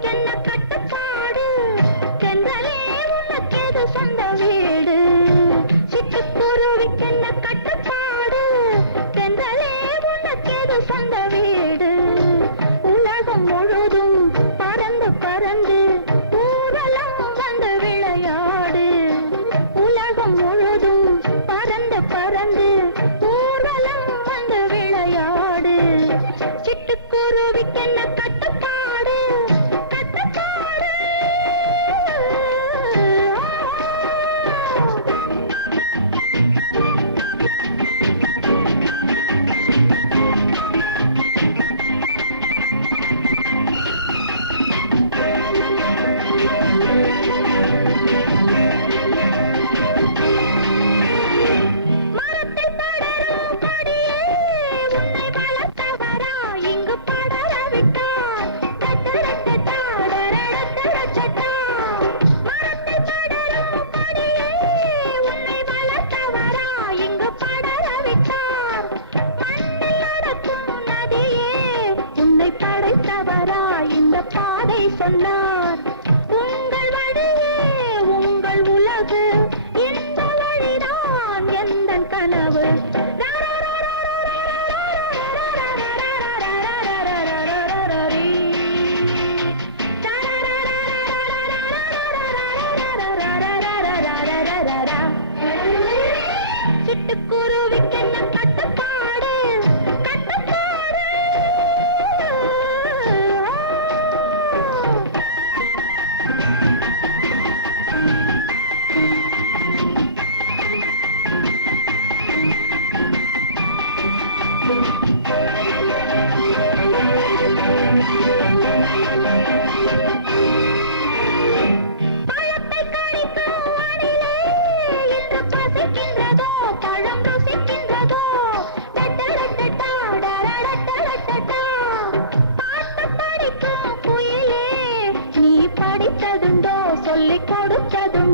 குருவிக்கென்ன கட்டுப்பாடு தென்றலே உனக்கேது சொந்த வீடு சிட்டுக்குருவிக்கென்ன கட்டுப்பாடு தென்றலே உனக்கேது சொந்த வீடு உலகம் முழுதும் பறந்து பறந்து ஊரெல்லாம் வந்து விளையாடு உலகம் முழுதும் பறந்து பறந்து ஊரெல்லாம் வந்து விளையாடு சிட்டுக்குருவிக்கென்ன கட்டுப்பாடு கட்டுப்பாடு மரத்தில் படரும் கொடியே உன்னை வளர்த்தவரா இங்கு படர விட்டார் தட்டடட்டா மரத்தில் படரும் கொடியே உன்னை வளர்த்தவரா இங்கு படர விட்டார் மண்ணில் நடக்கும் நதியே உன்னை படைத்தவரா இந்த பாதை சொன்னார் உங்கள் வழியே உங்கள் உலகு இந்த வழிதான் எந்தன் கனவு சிட்டுக்குருவிக்கென்ன கட்டுப்பாடு கட்டுப்பாடு பழத்தை கடிக்கும் அணிலே இன்று பசிக்கின்றதோ பழம் ருசிக்கின்றதோ டட்டடட்டா டரடட்டடட்டா பாட்டு படிக்கும் குயிலே நீ படித்ததுண்டோ சொல்லிக் கொடுத்ததுண்டோ